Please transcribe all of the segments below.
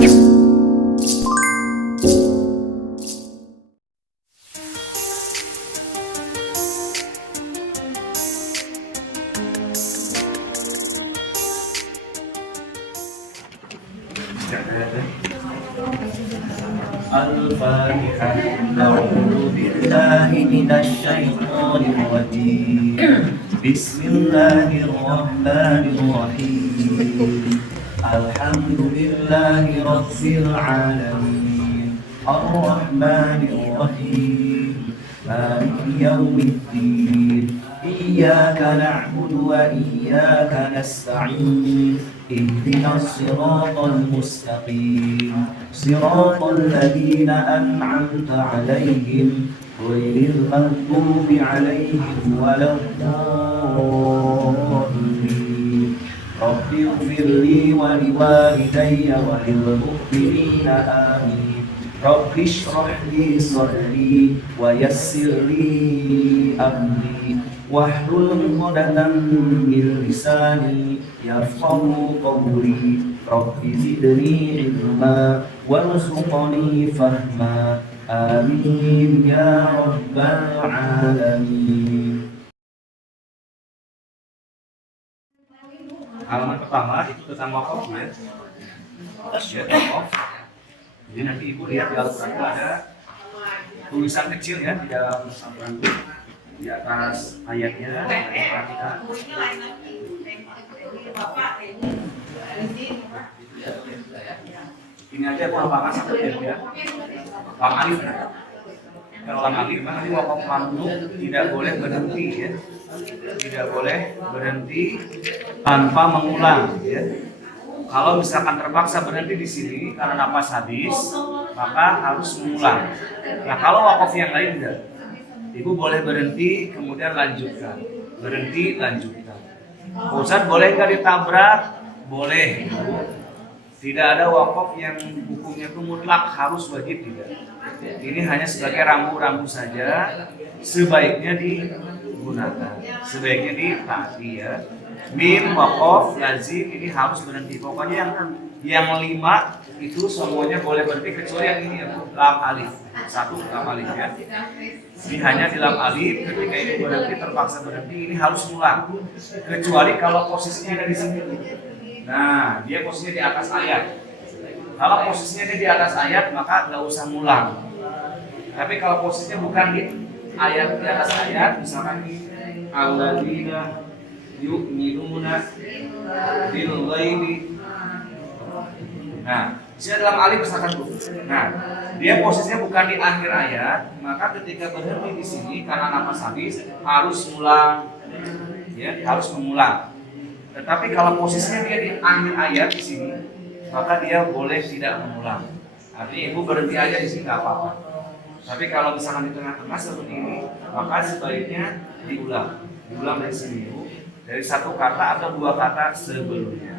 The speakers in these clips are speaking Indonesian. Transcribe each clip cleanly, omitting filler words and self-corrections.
Al-Fatihah. A'udzu billahi minasy syaithanir rajim. Bismillahirrahmanirrahim. Alhamdulillahi rabbil alamin. Ar-Rahmanir Rahim. Maliki yaumiddin. Iyyaka na'budu wa iyyaka nasta'in. اهدنا الصراط المستقيم صراط الذين أنعمت عليهم غير المغضوب عليهم ولا الضالين رب اغفر لي ولوالدي وللمؤمنين آمين رب اشرح لي صدري ويسر لي أمري واحلل عقدة من لساني يفقهوا قولي رب زدني علما وارزقني فهما آمين يا رب العالمين. Halaman pertama itu tentang wakaf ya. Ya, wakaf. Jadi nanti ibu lihat di Al-Quran ada tulisan kecil ya di dalam Al-Quran di atas ayatnya. Perhatikan. Ini aja aku hafalkan satu ya. Lam alif. Kalau lam alif nanti wakaf mamdud tidak boleh berhenti ya. Tidak boleh berhenti tanpa mengulang ya. Kalau misalkan terpaksa berhenti di sini karena nafas habis, maka harus mengulang. Nah, kalau wakaf yang lain tidak. Ibu boleh berhenti kemudian lanjutkan. Berhenti lanjutkan. Ustaz boleh nggak ditabrak? Boleh. Tidak ada wakaf yang hukumnya itu mutlak harus wajib tidak. Ini hanya sebagai rambu-rambu saja. Sebaiknya digunakan. Sebaiknya ditaati ya. Min, wakaf, lazim ini harus berhenti. Pokoknya yang 5 itu semuanya boleh berhenti kecuali yang ini ya, lam alif. Satu lam alif ya. Ini hanya di lam alif ketika ini berhenti terpaksa berhenti ini harus ulang. Kecuali kalau posisinya ada di sini. Nah, dia posisinya di atas ayat. Kalau posisinya dia di atas ayat maka nggak usah ngulang. Tapi kalau posisinya bukan di ayat di atas ayat, misalkan alladzina yu'minuna bil ghaibi. Nah, sini dalam alif misalkan Bu. Nah, dia posisinya bukan di akhir ayat, maka ketika berhenti di sini karena nafas habis harus ulang. Ya, harus mengulang. Tetapi kalau posisinya dia di akhir ayat di sini, maka dia boleh tidak mengulang. Artinya Ibu berhenti aja di sini nggak apa-apa. Tapi kalau misalkan di tengah-tengah seperti ini, maka sebaiknya diulang. Diulang dari sini Ibu. Dari satu kata atau 2 kata sebelumnya.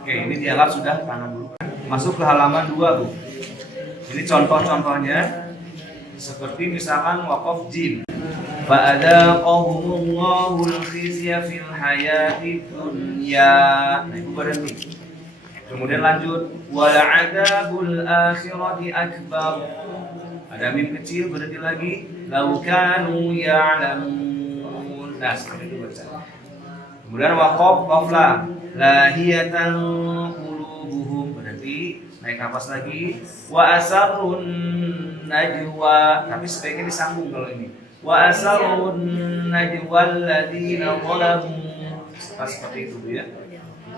Oke, ini dialog sudah tangan dulu. Masuk ke halaman 2 Bu. Ini contoh-contohnya seperti misalkan wakaf jim. Fa'adaqahumullahul khizya fil hayatid dunya. Nah, Ibu berhenti. Kemudian lanjut wal 'adzabul akhirati akbar. Ada mim kecil berhenti lagi. Lau kanu ya'lamun. Nah, seperti itu baca. Kemudian waqaf qaflah lahiyatan qulubuhum berhenti naik nafas lagi wa asarrun najwa tapi sebaiknya disambung kalau ini wa asarrun najwa alladziina zalamu seperti itu ya.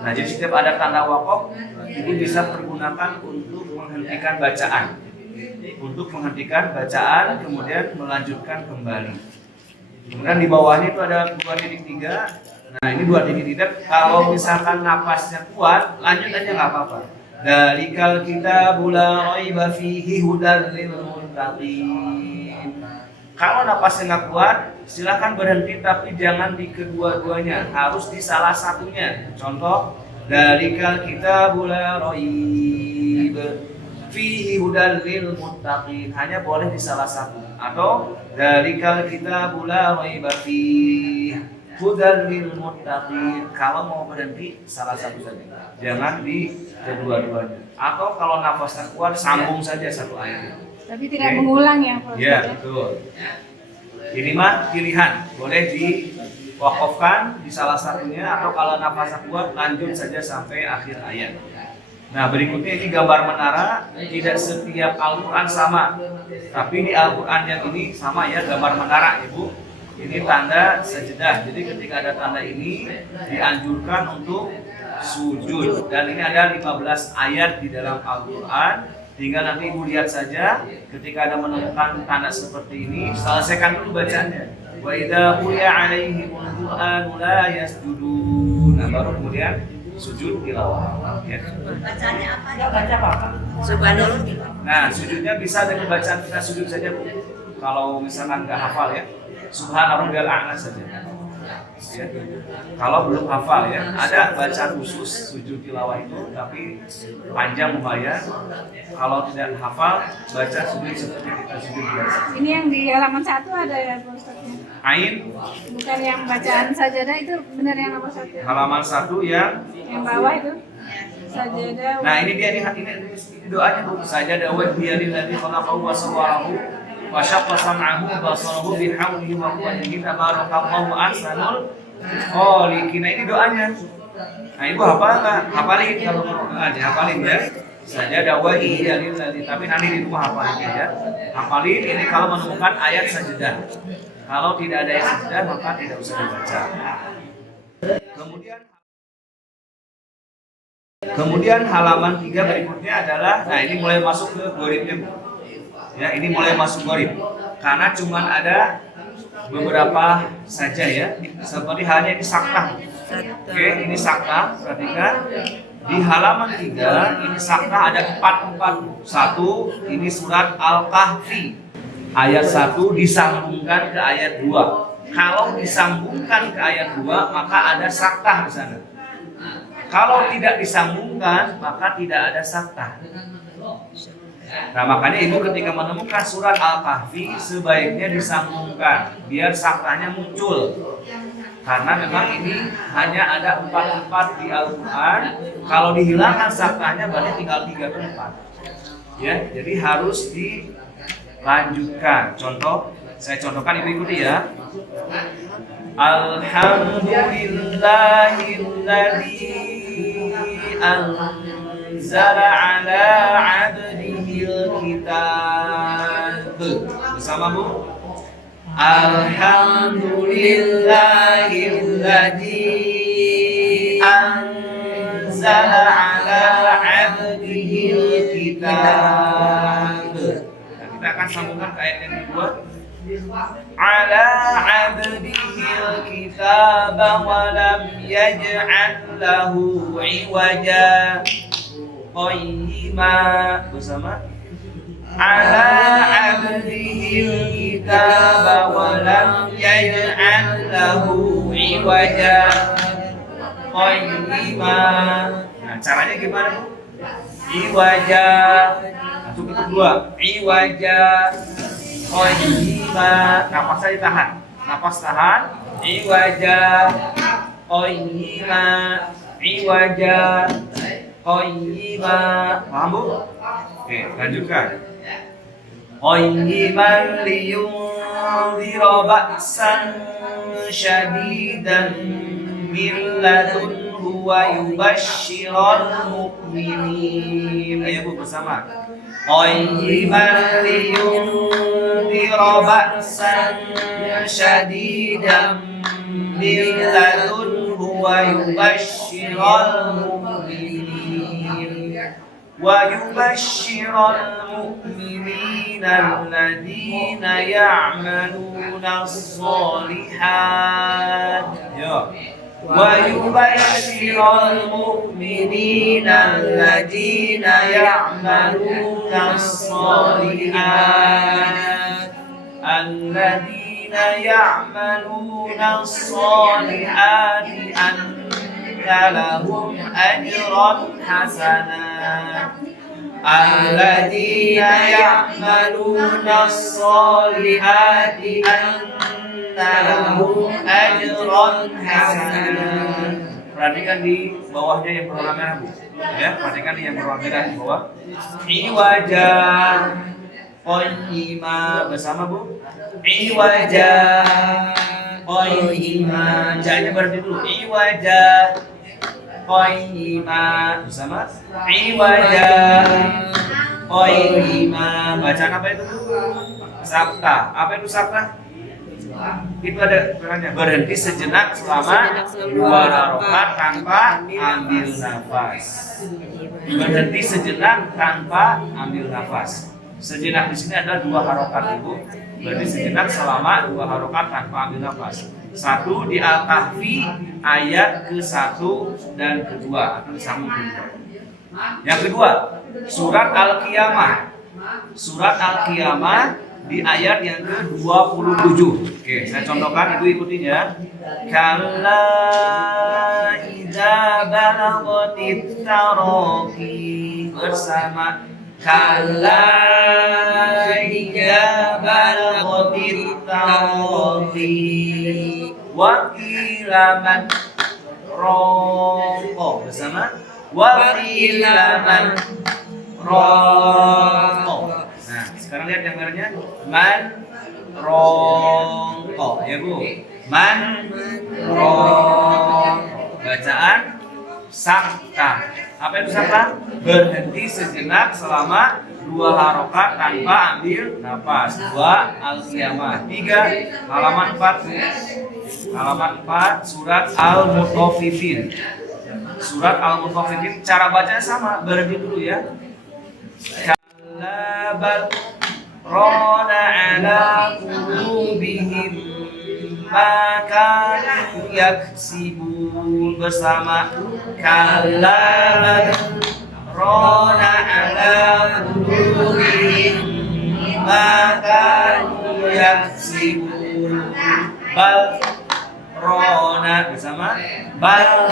Nah, jadi setiap ada tanda waqaf Ibu bisa pergunakan untuk menghentikan bacaan. Untuk menghentikan bacaan kemudian melanjutkan kembali. Kemudian di bawahnya itu ada 2.3. Nah, ini 2.3. Kalau misalkan napasnya kuat, lanjut aja nggak apa-apa. Dalikal kitabul la raiba fihi hudal lil muttaqin. Kalau napasnya nggak kuat, silakan berhenti tapi jangan di kedua-duanya, harus di salah satunya. Contoh, dalikal kitabul la raiba fihi hudal lil muttaqin, hanya boleh di salah satu. Atau dalikal kitabul la raiba fihi hudal lil muttaqin. Kalau mau berhenti salah satu saja, jangan di kedua-duanya. Atau kalau nafasnya kuat sambung saja satu ayat. Tapi tidak mengulang ya Pak? Ya, betul. Ini mah pilihan, boleh diwakafkan di salah satunya atau kalau nafasnya kuat lanjut saja sampai akhir ayat. Nah, berikutnya ini gambar menara. Tidak setiap Al-Quran sama, tapi di Al-Quran yang ini sama ya, gambar menara Ibu. Ini tanda sajadah. Jadi ketika ada tanda ini dianjurkan untuk sujud. Dan ini ada 15 ayat di dalam Al-Quran. Tinggal nanti Ibu lihat saja ketika ada menemukan tanda seperti ini, selesaikan dulu bacanya. Wa idza quri'a 'alaihimul Qur'anu la yasjudun. Nah, baru kemudian sujud tilawah. Ya. Bacanya apa? Enggak baca apa? Subhanallah. Nah, sujudnya bisa dengan bacaan kita sujud saja, Bu. Kalau misalkan nggak hafal ya, Subhana rabbiyal a'la saja. Ya. Kalau belum hafal ya, ada bacaan khusus sujud tilawah itu, tapi panjang lumayan. Kalau tidak hafal, baca sujud seperti kita sujud biasa. Ini yang di halaman 1 ada ya Pak Ustadz? Ain. Bukan yang bacaan sajadah itu benar yang apa Ustadz? Halaman 1 yang bawah itu sajadah. Nah, ini dia ini doanya Bu. Sajadah wa biyadil ladzi khalaqahu wa sawwarahu wa syaqqa sam'ahu wa basarahu bi haulihi wa quwwatihi tabarakallahu ahsanul khaliqin. Nah, ini doanya. Nah, Ibu hafal enggak? Hafalin kalau dihafalin ya. Sajadah wa biyadil ladzi, tapi nanti di rumah hafalin ya. Hafalin ini kalau menemukan ayat sajadah. Kalau tidak ada ayat sajadah maka tidak usah dibaca. Kemudian halaman 3 berikutnya adalah, nah ini mulai masuk ke gharibnya Bu. Ya, ini mulai masuk gharib. Karena cuma ada beberapa saja ya. Seperti halnya ini saktah. Oke, ini saktah. Perhatikan di halaman 3 ini saktah ada 4. Satu, ini surat Al-Kahfi. Ayat 1 disambungkan ke ayat 2. Kalau disambungkan ke ayat 2 maka ada saktah di sana. Kalau tidak disambungkan, maka tidak ada saktah. Nah, makanya Ibu ketika menemukan surat Al-Kahfi sebaiknya disambungkan biar saktahnya muncul. Karena memang ini hanya ada 4 di Al-Quran. Kalau dihilangkan saktahnya berarti tinggal 3 ke 4. Ya, jadi harus dilanjutkan. Contoh, saya contohkan, Ibu ikuti ya. Alhamdulillahilladzi anzala ala 'abdihil kitab. Bersama Bu. Alhamdulillahilladzi anzala ala 'abdihil kitab. Nah, kita akan sambungkan ke ayat yang kedua. Ala 'abdihil kitab wa lam yaj'al lahu 'iwaja qayyima. Bersama ala 'abdihil kitab wa lam yaj'al lahu 'iwaja qayyima. Nah, caranya gimana Bu? Iwaja. Langsung itu dua. Iwaja qayyima. Napas saja tahan. Napas tahan. Iwaja qayyima. Iwaja qayyima. Paham Bu? Oke, lanjutkan. Qayyiman liyunzira ba'san syadidan min ladunhu wa yubashshiral mu'minin. Ayo Bu bersama. Qayyiman liyunzira ba'san syadidan min ladunhu wa yubashshiral mu'minin. ويبشر المؤمنين الذين يعملون الصالحات ويبشر المؤمنين الذين يعملون الصالحات الذين يعملون الصالحات أن لهم أجرا حسنا الذين يعملون الصالحات أن lahum ajran hasanah. Perhatikan di bawahnya yang berwarna merah, Bu. Ya, perhatikan yang berwarna merah di bawah. Iwajah qayyima bersama, Bu. Iwajah qayyima. Janya berhenti dulu. Iwajah qayyima bersama. Iwajah qayyima. Bacaan apa itu? Sabta. Apa itu sabta? Itu ada caranya, berhenti sejenak selama 2 rakaat tanpa ambil nafas. Berhenti sejenak tanpa ambil nafas. Sejenak di sini adalah 2 rakaat, Ibu. Berhenti sejenak selama 2 rakaat tanpa ambil nafas. Satu di Al-Kahfi ayat ke-1 dan kedua atau disambung kedua. Yang kedua, surat Al-Qiyamah. Surat Al-Qiyamah di ayat yang ke-27. Oke, saya contohkan, Ibu ikutin ya. Kalla idza balaghatit taraqi bersama. Kalla idza balaghatit taraqi wa qila man raqa bersama. Wa qila man raqa. Nah, sekarang lihat yang merahnya. Man rongko, ya Bu. Man rongko. Bacaan sakta. Apa itu sakta? Berhenti sejenak selama 2 harokat tanpa ambil nafas. 2 Al-Qiyamah. 3 halaman 4. Halaman 4 surat Al-Mutaffifin. Surat Al-Mutaffifin cara bacanya sama. Berhenti dulu ya. Bal rona ala qulubihim ma kanu yaksibun bersama. Kalla bal rona ala qulubihim ma kanu yaksibun. Bal rona bersama. Bal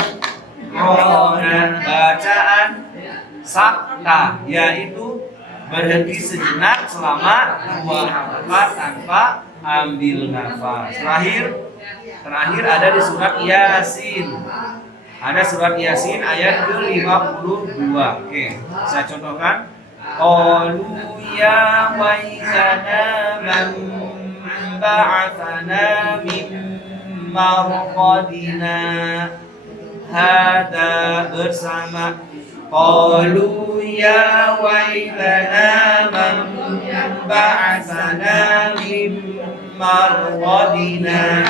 rona. Bacaan sabta yaitu berhenti sejenak selama 2 rakaat tanpa ambil nafas. Terakhir ada di surat Yasin. Ada surat Yasin ayat ke-52. Oke, saya contohkan. Qalu ya wailana man ba'athana min marqadina. Hada bersama. Qalu ya wailana man ba'athana min marqadina.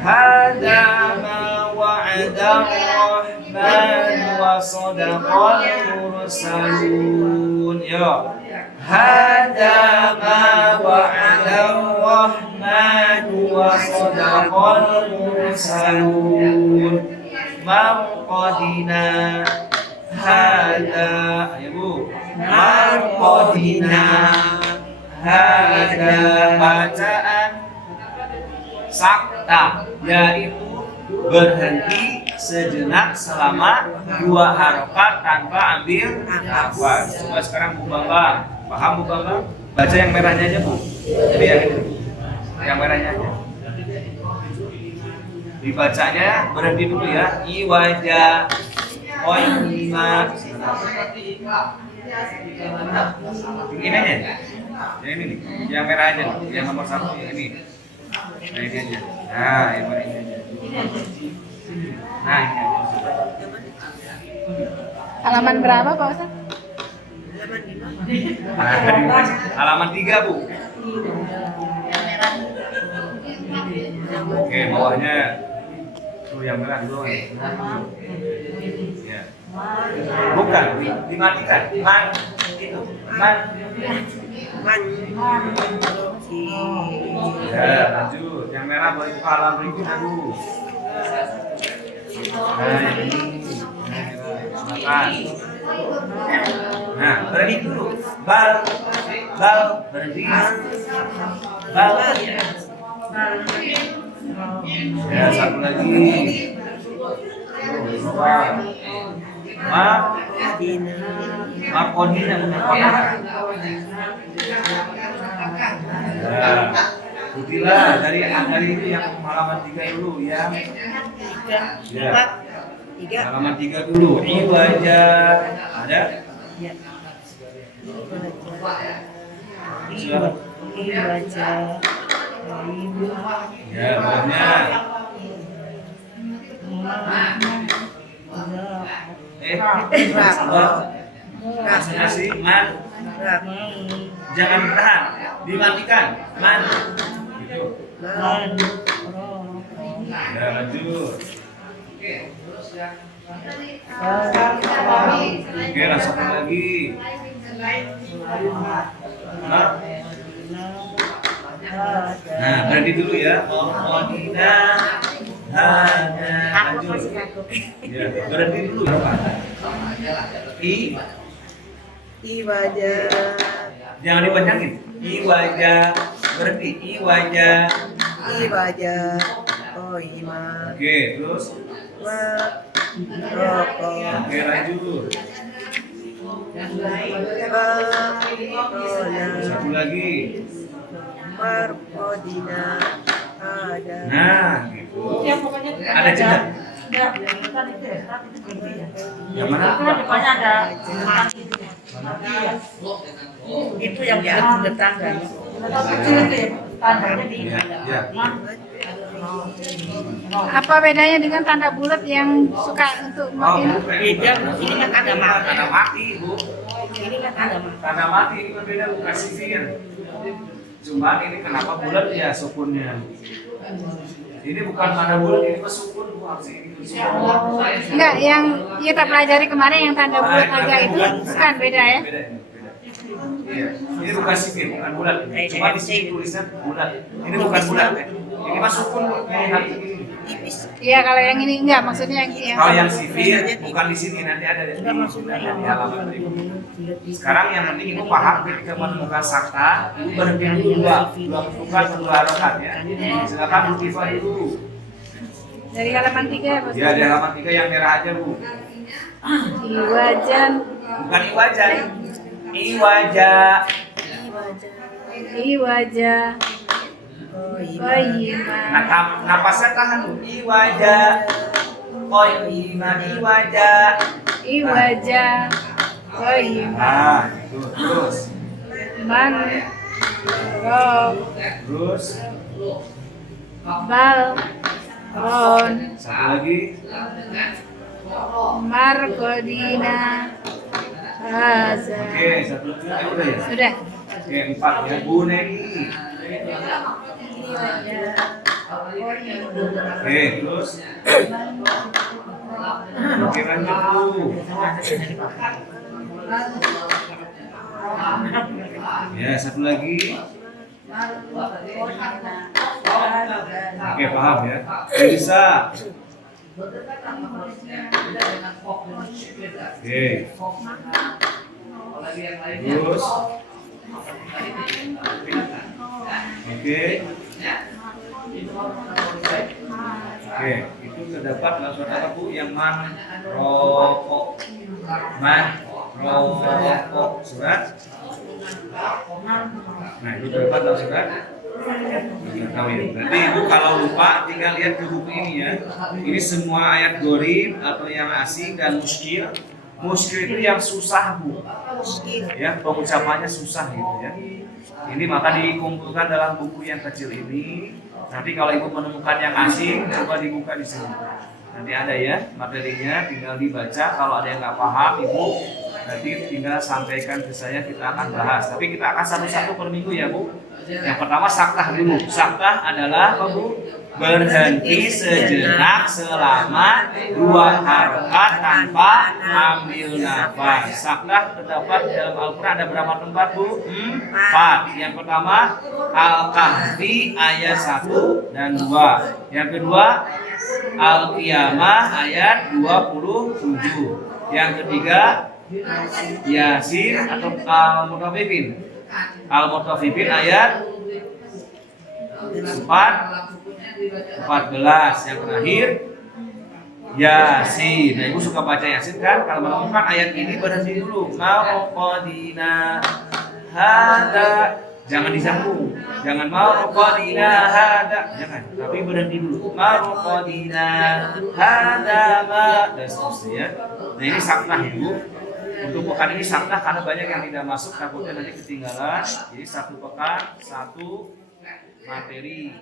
Hada ma wa'ada ar-rahman wa sadaqal mursalun. Yo. Hada ma wa'ada ar-rahman wa sadaqal mursalun. Marqadina hada, ya Bu. Marqadina hada. Bacaan sakta yaitu berhenti sejenak selama 2 harokat tanpa ambil nafas. Coba sekarang Bu Bambang, paham Bu Bambang? Baca yang merahnya aja Bu. Jadi yang merahnya aja. Dibacanya berhenti dulu ya. Iwajah qayyima. Ini aja. Ini nih, yang merah aja, yang nomor 1 ini. Nah ini aja. Nah yang merah ini aja. Nah ini aja. Halaman berapa Pak Ustaz? Halaman 3 Bu. Oke, bawahnya tuh yang merah dulu. Ya. Bukan, dimatikan. Man itu. Man. Ya, lanjut. Yang merah boleh buka halaman berikutnya dulu. Nah, ini. Silakan. Nah, berhenti dulu. Bal, berhenti. Bal. Ya, satu lagi. Ma Markodina benar. Ya. Ikutilah dari itu yang halaman 3 dulu ya. Ya. Halaman 3 dulu. Iwaja ada? Ya. Silakan. Iwaja. Ya, bawahnya. Maksudnya sih man. Jangan bertahan, dimatikan. Man. Gitu. Ya, lanjut. Oke, langsung lagi. Nah, berhenti dulu ya. Markodina. Lanjut. Ya, berhenti dulu ya, Pak. Iwaja. Jangan dipanjangin. Iwaja, berhenti. Iwaja. Iwaja. Oh ima. Oke, terus. Rokok. Oke, lanjut. Satu lagi. Markodina ada. Nah, gitu. Ada jeda. Yang mana? Pokoknya ada itu yang di atas tetangga. Ya. Apa bedanya dengan tanda bulat yang suka untuk ini? Beda, ini kan ada mati. Tanda mati, Bu. Ini kan ada mati. Tanda mati ini berbeda, bukan sifir. Cuma ini kenapa bulat ya sukunnya. Ini bukan tanda bulat, ini mah sukun, Bu. Harus ini sukun. Enggak, yang kita pelajari kemarin yang tanda bulat aja itu bukan beda ya? Beda ini, beda. Iya, ini bukan sifir, bukan bulat. Cuma di sini tulisan bulat. Ini bukan bulat ya. Ini mah sukun, ini nanti ini. Iya, kalau yang ini enggak, maksudnya yang Kalau yang sifir bukan di sini, nanti ada di halaman berikutnya. Sekarang yang penting ibu paham ketika menemukan sakta, ibu berhenti dulu dua bukan dua harokat ya. Silakan Bu Tifa dulu. dari halaman 3 ya, Bos? Ya, di halaman 3 yang merah aja, Bu. Iwajan, Bukan iwaja. Iwaja. iwaja, Oyima, Nah, napasnya tahan, Bu. Iwaja. Oyima iwaja. iwaja, Oyima, Nah, itu terus. man, rob, Terus bal, ron, satu lagi. markodina, haza. Oke, satu lagi. Udah ya? Sudah. Oke, 4 ya. Bu Neni. Oke, terus. Oke, lanjut Bu. Ya, satu lagi. Oke, paham ya. Bisa. Oke. Terus. Oke. Oke, itu terdapat dalam surat apa Bu? Yang man rokok. Man rokok surat. Nah, itu terdapat dalam surat. Nggak tahu ya. Berarti Ibu kalau lupa tinggal lihat ke buku ini ya. Ini semua ayat gorib atau yang asing dan muskil. Muskil itu yang susah Bu. Ya, pengucapannya susah gitu ya. Ini maka dikumpulkan dalam buku yang kecil ini. Nanti kalau Ibu menemukan yang asing, coba dibuka di sini. Nanti ada ya materinya, tinggal dibaca. Kalau ada yang nggak paham, Ibu nanti tinggal sampaikan ke saya, kita akan bahas. Tapi kita akan satu-satu per minggu ya Bu. Yang pertama saktah dulu. Saktah adalah apa Bu? Berhenti sejenak selama 2 harokat tanpa ambil nafas. Saktah terdapat dalam Al-Quran ada berapa tempat Bu? 4. Yang pertama Al-Kahfi ayat 1 dan 2. Yang kedua Al-Qiyamah ayat 27. Yang ketiga Yasin atau Al-Mutaffifin. Al-Mutaffifin ayat 4 14. Yang terakhir Yasin. Nah, Ibu suka baca Yasin kan? Kalau menemukan ayat ini berhenti dulu. Maqadina hada. Jangan disambung. Jangan maqadina hada. Jangan. Tapi berhenti dulu. Maqadina hada ma dan seterusnya. Nah, ini saknah Ibu. Untuk pekan ini saknah karena banyak yang tidak masuk, takutnya nanti ketinggalan. Jadi satu pekan, satu materi.